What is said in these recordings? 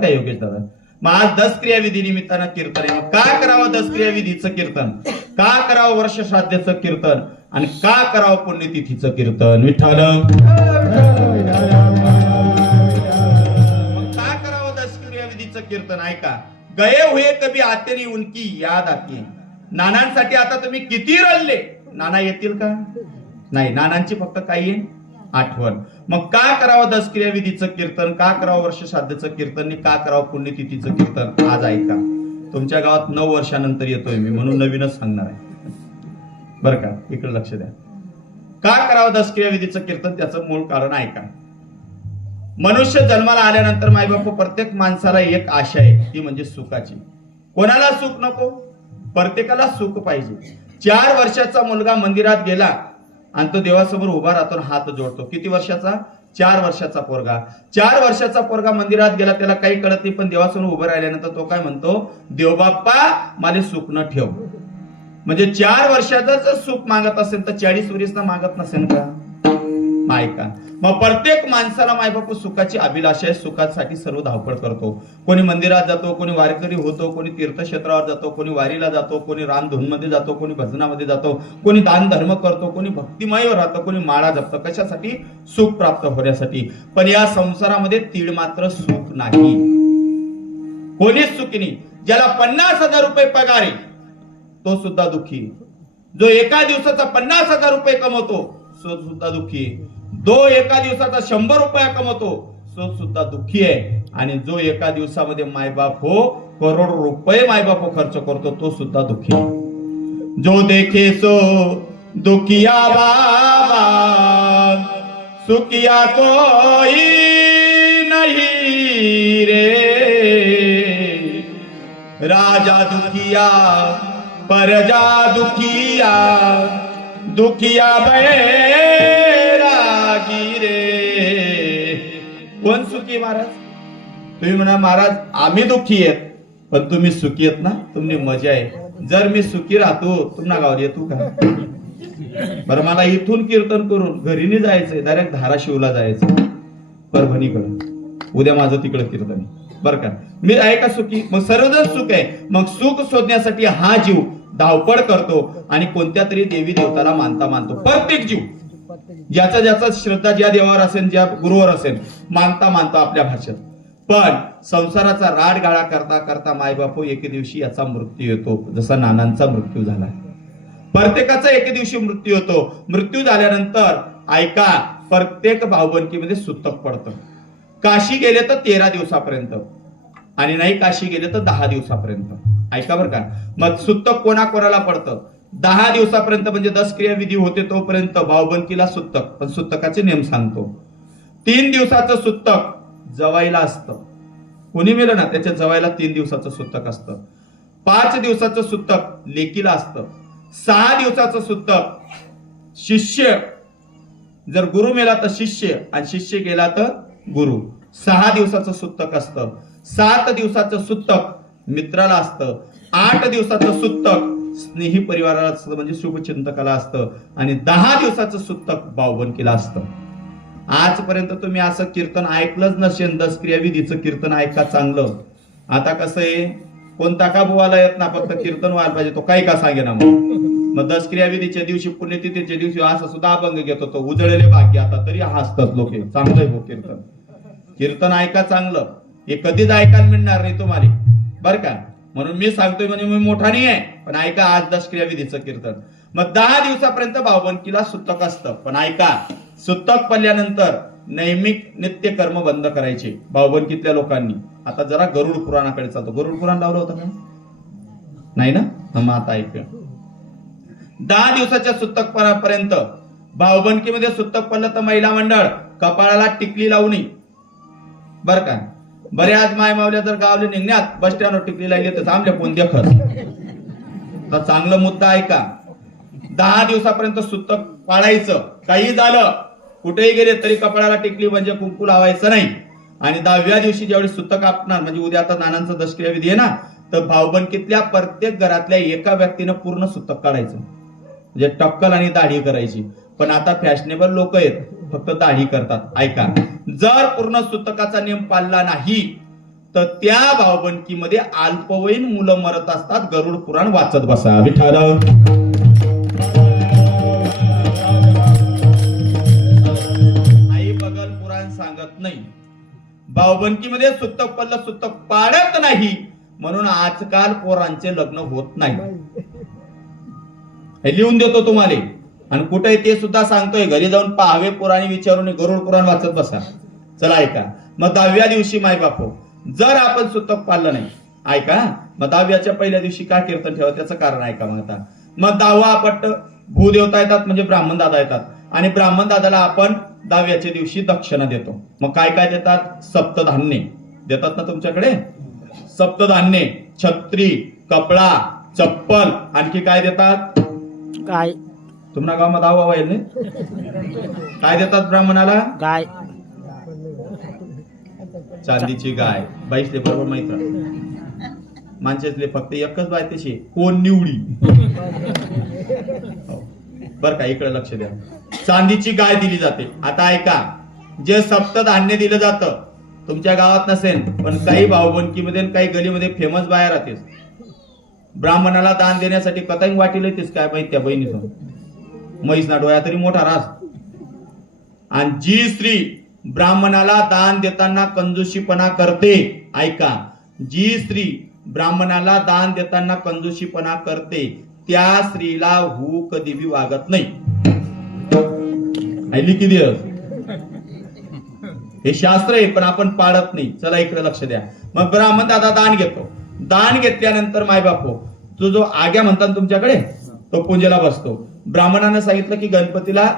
बरं का योगेश दादा. मग आज 10 क्रियाविधी निमित्तानं कीर्तन आहे. का करावं 10 क्रियाविधीचं कीर्तन, का करावं वर्ष श्राद्धेचं कीर्तन आणि का करावं पुण्यतिथीचं कीर्तन? विठ्ठल. का करावं 10 क्रियाविधीचं कीर्तन? ऐका. गए हुए कभी आते नहीं उनकी याद आती. नानांसाठी आता तुम्ही किती रडले, नाना येतील का? नाही, नानांची फक्त काही आहे आठवण. मग का करावं 10 क्रियाविधीचं कीर्तन, का करावं वर्ष श्राद्धेचं कीर्तन, का करावं पुण्यतिथीचं कीर्तन? आज ऐका. तुमच्या गावात 9 वर्षानंतर येतोय मी, म्हणून नवीनच सांगणार आहे बरं का. इकडे लक्ष द्या. का करावं 10 क्रियाविधीचं कीर्तन? त्याचं मूळ कारण ऐका. मनुष्य जन्माला आल्यानंतर मायबाप प्रत्येक माणसाला एक आशा आहे, ती म्हणजे सुखाची. कोणाला सुख नको? प्रत्येकाला सुख पाहिजे. 4 वर्षाचा मुलगा मंदिरात गेला आणि तो देवासमोर उभा राहतो, हात जोडतो. किती वर्षाचा? 4 वर्षाचा पोरगा. 4 वर्षाचा पोरगा मंदिरात गेला, त्याला काही कळत नाही, पण देवासमोर उभं राहिल्यानंतर तो काय म्हणतो? देवबाप्पा मला सुख न ठेव. म्हणजे 4 वर्षाचं सुख मागत असेल तर 40 वर्षाचं मागत नसेल का? ऐका. मग प्रत्येक माणसाला मायबापू सुखाची अभिलाषा आहे. सुखासाठी सर्व धावपळ करतो. कोणी मंदिरात जातो, कोणी वारकरी होतो, कोणी तीर्थक्षेत्रावर जातो, कोणी वारीला जातो, कोणी रामधूनमध्ये जातो, कोणी भजनामध्ये जातो, कोणी दान धर्म करतो, कोणी भक्तिमय राहतो, कोणी माळा जपतो. कशासाठी? सुख प्राप्त होण्यासाठी. पण या संसारामध्ये तीळ मात्र सुख नाही. कोणीच सुखी नाही. ज्याला 50,000 रुपये पगार आहे तो सुद्धा दुःखी. जो एका दिवसाचा 50,000 रुपये कमवतो तो सुद्धा दुःखी आहे. जो एका दिवसाचा 100 रुपया कमवतो तो सुद्धा दुःखी आहे. आणि जो एका दिवसामध्ये मायबाप हो करोड रुपये मायबाप खर्च करतो तो सुद्धा दुःखी आहे. जो देखे सो दुखिया बाबा, सुखिया कोई नहीं रे. राजा दुखिया प्रजा दुखिया, दुखिया बैरागी रे. कोण सुखी? महाराज. तुम्ही म्हणा महाराज आम्ही दुःखी आहेत, पण तुम्ही सुखी आहेत ना, तुम्ही मजा आहे. जर मी सुखी राहतो तुम्हाला गावाला येतो का? बरं, मला इथून कीर्तन करून घरी नाही जायचंय, डायरेक्ट धाराशिवला जायचं, परभणीकडं. उद्या माझं तिकडं कीर्तन बरं का. मी आहे का सुखी? मग सर्वजण सुख आहे. मग सुख शोधण्यासाठी हा जीव धावपळ करतो आणि कोणत्या तरी देवी देवताला मानतो. प्रत्येक जीव ज्याचा ज्याचा श्रद्धा ज्या देवावर असेल, ज्या गुरुवर असेल, मानतो आपल्या भाषेत. पण संसाराचा राडगाळा करता करता मायबापू एके दिवशी याचा मृत्यू येतो. जसा नानांचा मृत्यू झाला. प्रत्येकाचा एके दिवशी मृत्यू होतो. मृत्यू झाल्यानंतर ऐका, प्रत्येक भाऊबंदकीमध्ये सुतक पडतं. काशी गेले तर 13 दिवसापर्यंत आणि नाही काशी गेले तर 10 दिवसापर्यंत. ऐका बरं का. मग सुतक कोणाकोणाला पडतं? 10 दिवसापर्यंत म्हणजे 10 क्रियाविधी होते तोपर्यंत भाऊबंदकीला सुतक. पण सुतकाचे नियम सांगतो. 3 दिवसाचं सुतक जवाईला असतं. कोणी मेलं ना त्याच्या जवाईला 3 दिवसाचं सुतक असतं. 5 दिवसाचं सुतक लेकीला असतं. 6 दिवसाचं सुतक शिष्य, जर गुरु मेला तर शिष्य आणि शिष्य गेला तर गुरु. 6 दिवसाचं सुतक असतं. 7 दिवसाचं सुतक मित्राला असतं. 8 दिवसाचं सुतक स्नेही परिवाराला असतं, म्हणजे शुभचिंतकाला असतं. आणि 10 दिवसाचं सुतक भाऊबंदकीला असतं. आजपर्यंत तुम्ही असं कीर्तन ऐकलंच नसेल. 10 क्रियाविधीचं कीर्तन ऐका चांगलं. आता कसं आहे, कोणता का बुवाला येत ना, फक्त कीर्तन व्हायला पाहिजे, तो काही का सांगे ना. मग 10 क्रियाविधीच्या दिवशी, पुण्यतिथीच्या दिवशी असं सुद्धा अभंग घेत होतो. उजळलेले भाग्य. आता तरी हसतात लोक. चांगलं आहे कीर्तन. कीर्तन ऐका चांगलं. हे कधीच ऐकायला मिळणार नाही तुम्हाला बरं का. म्हणून मी सांगतोय, म्हणजे मी मोठा नाही आहे, पण ऐका आज 10 क्रियाविधीचं कीर्तन. मग 10 दिवसापर्यंत भाऊबंदकीला सुतक असतं. पण ऐका, सुतक पडल्यानंतर नैमिक नित्य कर्म बंद करायचे भाऊबंदकीतल्या लोकांनी. आता जरा गरुड पुराणाकडे चालतो. गरुड पुराण लावलं होतं का? नाही ना. मग आता ऐका, 10 दिवसाच्या सुतक पर्यंत भाऊबंदकीमध्ये सुतक पडलं तर महिला मंडळ कपाळाला टिकली लावू नये बरं का. बऱ्याच माय मावल्या जर गावले निघण्यात बस स्टँडवर टिकली लागली तर थांबले कोण देखत. तर चांगला मुद्दा ऐका. 10 दिवसापर्यंत सुतक पाळायचं. काही झालं, कुठेही गेले तरी कपाळाला टिकली म्हणजे कुंकू लावायचं नाही. आणि 10व्या दिवशी ज्यावेळी सुतक आपणार, म्हणजे उद्या आता नानांचा 10 क्रियाविधी आहे ना, तर भाऊबंदकीतल्या प्रत्येक घरातल्या एका व्यक्तीनं पूर्ण सुतक काढायचं. म्हणजे टक्कल आणि दाढी करायची. पण आता फॅशनेबल लोक आहेत, फक्त दाढी करतात. ऐका, जर पूर्ण सुतकाचा नियम पाळला नाही तर त्या भावबंदकीमध्ये अल्पवयीन मुलं मरत असतात. गरुड पुराण वाचत बसा. विठ्ठल. आई बगल पुराण सांगत नाही. भावबंदकीमध्ये सुतक पडलं, सुतक पाडत नाही, म्हणून आजकाल पोरांचे लग्न होत नाही. हे लिहून देतो तुम्हाला. आणि कुठे ते सुद्धा सांगतोय, घरी जाऊन पाहावे पुराणी विचारून गरुड पुराण वाचत बसा. चला ऐका. मग 10व्या दिवशी माय बापो, जर आपण सुतक पाळलं नाही, ऐका, मग 10व्याच्या पहिल्या दिवशी काय कीर्तन ठेवा, त्याचं कारण ऐका. मग आता मग 10वा पट्ट भूदेवता येतात, म्हणजे ब्राह्मण दादा येतात. आणि ब्राह्मण दादाला आपण 10व्याच्या दिवशी दक्षिणा देतो. मग काय काय देतात? सप्तधान्य देतात ना तुमच्याकडे. सप्तधान्य, छत्री, कपडा, चप्पल, आणखी काय देतात? गाय. तुम्हाला गावामध्ये आवा येईल काय देतात ब्राह्मणाला? गाय. चांदीची गाय. बाईसले बरोबर माहित माणसातले फक्त एकच बाय तशी कोण निवडी. बर का, इकडे लक्ष द्या. चांदीची गाय दिली जाते. आता ऐका, जे सप्तधान्य दिलं जातं तुमच्या गावात नसेल, पण काही भावबंदकीमध्ये काही गलीमध्ये फेमस बाया राहतेस. ब्राह्मणाला दान देण्यासाठी कतांग वाटील येतेस काय माहिती त्या बहिणीचं. म्हैस ना डोळ्या तरी मोठा रास. आणि जी स्त्री ब्राह्मणाला दान देताना कंजूशीपणा करते, ऐका, जी स्त्री ब्राह्मणाला दान देताना कंजूशीपणा करते, त्या स्त्रीला हू कधी बी वागत नाही. ऐली किती हे शास्त्र आहे, पण आपण पाळत नाही. चला इकडे लक्ष द्या. मग ब्राह्मण दादा दान घेतो. दान घेतल्यानंतर माय बापो, तो जो आग्या म्हणतात तुमच्याकडे, तो पूजेला बसतो. ब्राह्मणानं सांगितलं की गणपतीला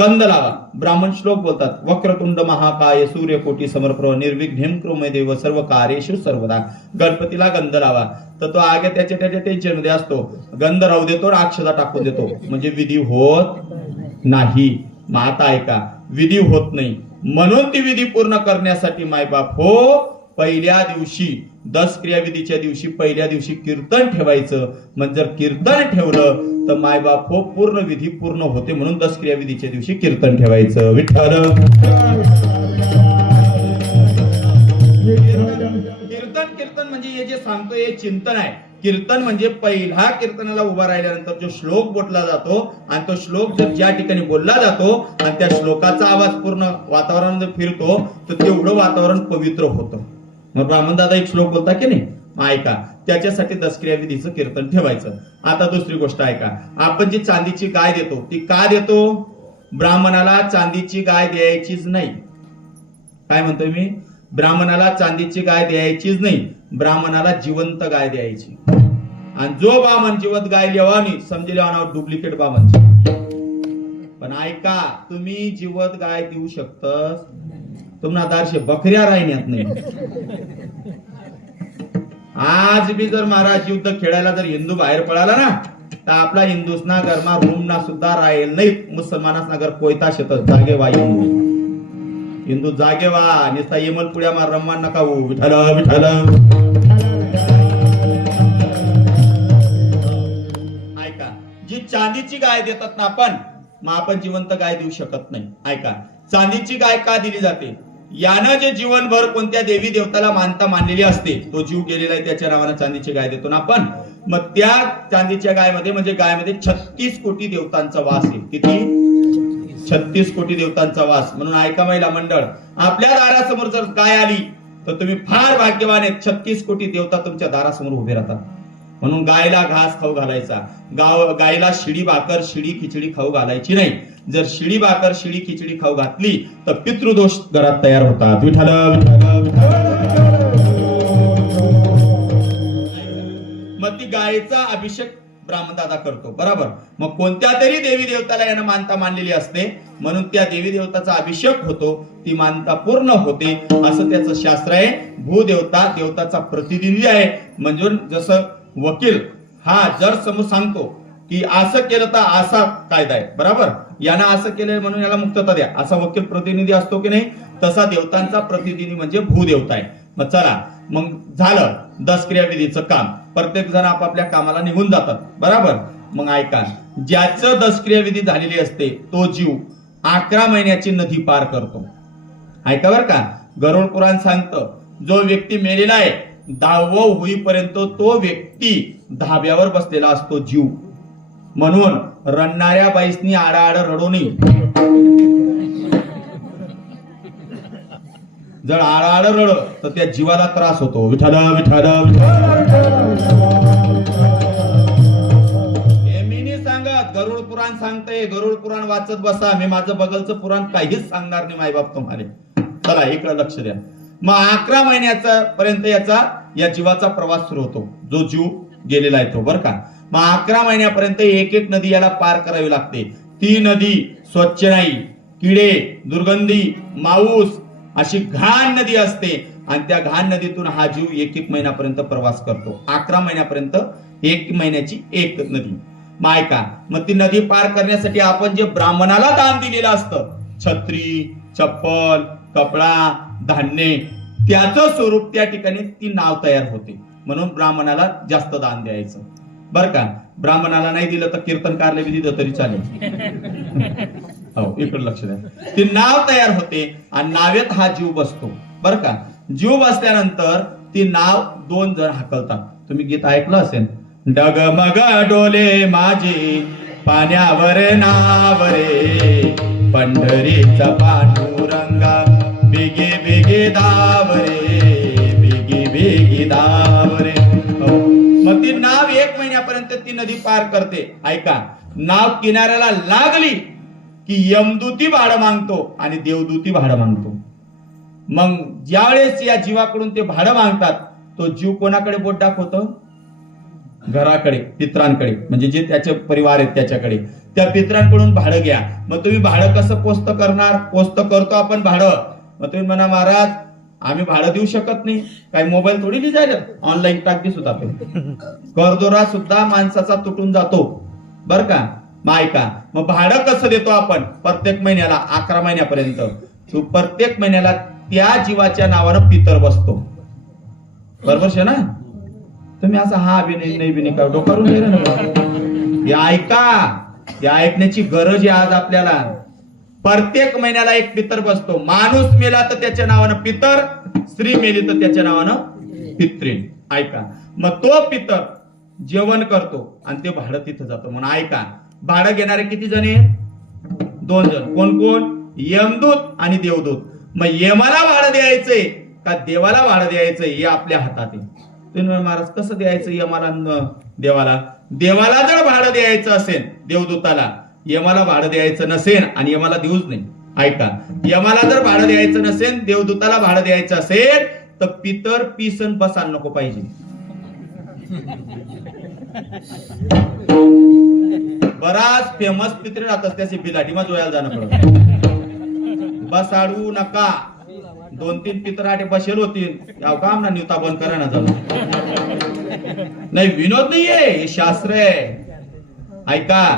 गंध लावा. ब्राह्मण श्लोक बोलतात, वक्रतुंड महाकाय सूर्यकोटी समप्रभ निर्विघ्नं कुरु देव सर्व कार्येषु सर्वदा. गणपतीला गंध लावा. तर तो आग्या त्याच्या टेन्शन मध्ये असतो. गंध राहू देतो, अक्षता टाकून देतो, म्हणजे विधी होत नाही. मग आता ऐका, विधी होत नाही, म्हणून ती विधी पूर्ण करण्यासाठी मायबाप हो, पहिल्या दिवशी 10 क्रियाविधीच्या दिवशी पहिल्या दिवशी कीर्तन ठेवायचं. म्हणजे जर कीर्तन ठेवलं तर मायबाप हो पूर्ण विधी पूर्ण होते, म्हणून 10 क्रियाविधीच्या दिवशी कीर्तन ठेवायचं. विठ्ठल. कीर्तन म्हणजे हे जे सांगतोय हे चिंतन आहे. कीर्तन म्हणजे पहिला कीर्तनाला उभा राहिल्यानंतर जो श्लोक बोलला जातो, आणि तो श्लोक जर ज्या ठिकाणी बोलला जातो आणि त्या श्लोकाचा आवाज पूर्ण वातावरणामध्ये फिरतो, तर तेवढं वातावरण पवित्र होतं. मग ब्राह्मण दादा एक श्लोक बोलता की नाही, ऐका, त्याच्यासाठी 10 क्रियाविधीचं कीर्तन ठेवायचं. आता दुसरी गोष्ट ऐका, आपण जी चांदीची गाय देतो ती का देतो? ब्राह्मणाला चांदीची गाय द्यायचीच नाही. काय म्हणतोय मी? ब्राह्मणाला चांदीची गाय द्यायचीच नाही, ब्राह्मणाला जिवंत गाय द्यायची. आणि जो ब्राह्मण जिवंत गाय लेवानी समजे लेवानावर डुप्लिकेट ब्राह्मणची. पण ऐका, तुम्ही जिवंत गाय देऊ शकतस, तुम्हाला दारशे बकऱ्या राहण्यात नाही. आज बी जर महाराज युद्ध खेळायला जर हिंदू बाहेर पळाला ना, तर आपला हिंदूसना घरमा रूम ना सुद्धा राहील नाही. मुसलमानास नगर कोयता शेतात जागे वा हिंदू जागे वा. निस्ता येमल पुड्या मार रम्मान नका हो. विठ्ठल विठ्ठल. ऐका, जी चांदीची गाय देतात ना आपण जिवंत गाय देऊ शकत नाही. ऐका, चांदीची गाय का दिली जाते? यानं जे जीवनभर कोणत्या देवी देवताला मानता मानलेली असते, तो जीव गेलेला आहे, त्याच्या नावानं चांदीची गाय देतो ना आपण. मग त्या चांदीच्या गायमध्ये म्हणजे गायमध्ये 36 कोटी देवतांचा वास आहे. किती? 36 कोटी देवतांचा वास. म्हणून ऐका महिला मंडळ, आपल्या दारासमोर जर गाय आली तर तुम्ही फार भाग्यवान आहेत. 36 कोटी देवता तुमच्या दारासमोर उभे राहतात. म्हणून गायला घास खाऊ घालायचा. गायला शिडी भाकर शिडी खिचडी खाऊ घालायची नाही. जर शिडी भाकर शिडी खिचडी खाऊ घातली तर पितृदोष घरात तयार होतात. विठ्ठल. मग ती गायचा अभिषेक ब्राह्मण दादा करतो, बरोबर. मग कोणत्या तरी देवी देवताला यानं मानता मानलेली असते, म्हणून त्या देवी देवताचा अभिषेक होतो, ती मानता पूर्ण होते, असं त्याचं शास्त्र आहे. भूदेवता देवताचा प्रतिनिधी आहे. म्हणजे जसं वकील हा जर समोर सांगतो की असं केलं तर असा कायदा आहे, बरोबर, यानं असं केलंय म्हणून याला मुक्तता द्या, असा वकील प्रतिनिधी असतो की नाही, तसा देवतांचा प्रतिनिधी म्हणजे भूदेवता आहे. मग चला, मग झालं 10 क्रियाविधीचं काम. प्रत्येक जण आपापल्या कामाला निघून जातात, बरोबर. मग ऐका, ज्याचं 10 क्रियाविधी झालेली असते तो जीव 11 महिन्याची नदी पार करतो. ऐका बर का, गरुड पुराण सांगतं जो व्यक्ती मेलेला आहे 10वं होईपर्यंत तो व्यक्ती धाब्यावर बसलेला असतो जीव. म्हणून रडणाऱ्या बाईसनी आडाआड रडू नये. जर आडाआड रड तर त्या जीवाला त्रास होतो. विठ्ठल विठ्ठल हे मी नाही सांगत, गरुड पुराण सांगते. गरुड पुराण वाचत बसा. मी माझं बगलचं पुराण काहीच सांगणार नाही मायबाप तुम्हाला. चला इकडे लक्ष द्या. मग 11 महिन्याचा पर्यंत या जीवाचा प्रवास सुरू होतो, जो जीव गेलेला आहे तो, बरं का. मग 11 महिन्यापर्यंत एक एक नदी याला पार करावी लागते. ती नदी स्वच्छ नाही, किडे, दुर्गंधी, माऊस अशी घाण नदी असते आणि त्या घाण नदीतून हा जीव एक एक महिन्यापर्यंत प्रवास करतो. 11 महिन्यापर्यंत 1 महिन्याची एक नदी. मग ऐका, मग ती नदी पार करण्यासाठी आपण जे ब्राह्मणाला दान दिलेलं असतं, छत्री, चप्पल, कपडा, धान्य, त्याचं स्वरूप त्या ठिकाणी ती नाव तयार होते. म्हणून ब्राह्मणाला जास्त दान द्यायचं, बरं का. ब्राह्मणाला नाही दिलं तर कीर्तनकारला बी दिलं तरी चालेल. हो, इकडे लक्ष द्या. ती नाव तयार होते आणि नावेत हा जीव बसतो, बरं का. जीव बसल्यानंतर ती नाव 2 जण हाकलतात. तुम्ही गीत ऐकलं असेल, डगमग डोले माझे पाण्यावर नाव रे, पंढरीचा पांडुरंगा बेगे बेगे दाव रे, बेगे बेगे दाव रे. मग ती नाव 1 महिन्यापर्यंत ती नदी पार करते. ऐका, नाव किनाऱ्याला लागली की यमदूती भाडं मागतो आणि देवदूती भाडं मागतो. मग ज्यावेळेस या जीवाकडून ते भाडं मागतात, तो जीव कोणाकडे बोट दाखवतो? घराकडे, पित्रांकडे, म्हणजे जे त्याचे परिवार आहेत त्याच्याकडे. त्या पित्रांकडून भाडं घ्या. मग तुम्ही भाडं कसं पोस्त करणार? पोस्त करतो आपण भाडं. मग तुम्ही म्हणा, महाराज आम्ही भाडं देऊ शकत नाही. काही मोबाईल थोडी लिहायला ऑनलाईन टाकली सुद्धा. करदोरा सुद्धा माणसाचा तुटून जातो, बर का. मग ऐका, मग भाडं कसं देतो आपण? प्रत्येक महिन्याला 11 महिन्यापर्यंत तो प्रत्येक महिन्याला त्या जीवाच्या नावानं पितर बसतो, बरोबर आहे ना. तुम्ही असं हा अभिनय नाही बिने का डोकारून हे ऐका, या ऐकण्याची गरज आहे आज आपल्याला. प्रत्येक महिन्याला एक पितर बसतो. माणूस मेला तर त्याच्या नावानं पितर, स्त्री मेली तर त्याच्या नावानं पित्रीण. ऐका, मग तो पितर जेवण करतो आणि ते भाडं तिथं जातो. म्हणून ऐका, भाडं घेणारे किती जण आहेत? 2 जण. कोण कोण? यमदूत आणि देवदूत. मग यमाला भाडं द्यायचंय का देवाला भाडं द्यायचंय हे आपल्या हातात आहे. तुम्ही महाराज कसं द्यायचं यमाला देवाला? देवाला जर भाडं द्यायचं असेल, देवदूताला, यमाला भाडं द्यायचं नसेल आणि यमाला देऊच नाही. ऐका, यमाला जर भाडं द्यायचं नसेल, देवदूताला भाडं द्यायचं असेल तर पितर पिसन बसायला नको पाहिजे. बराच फेमस पित्र राहतात, त्याचे बिलाटी मग जोयाला जाणं पडत. बसाडू नका. 2-3 पितराटे बसेल होतील, याव काम ना न्यूता बंद करा ना झालं. नाही, विनोद नाहीये, हे शास्त्र आहे. ऐका,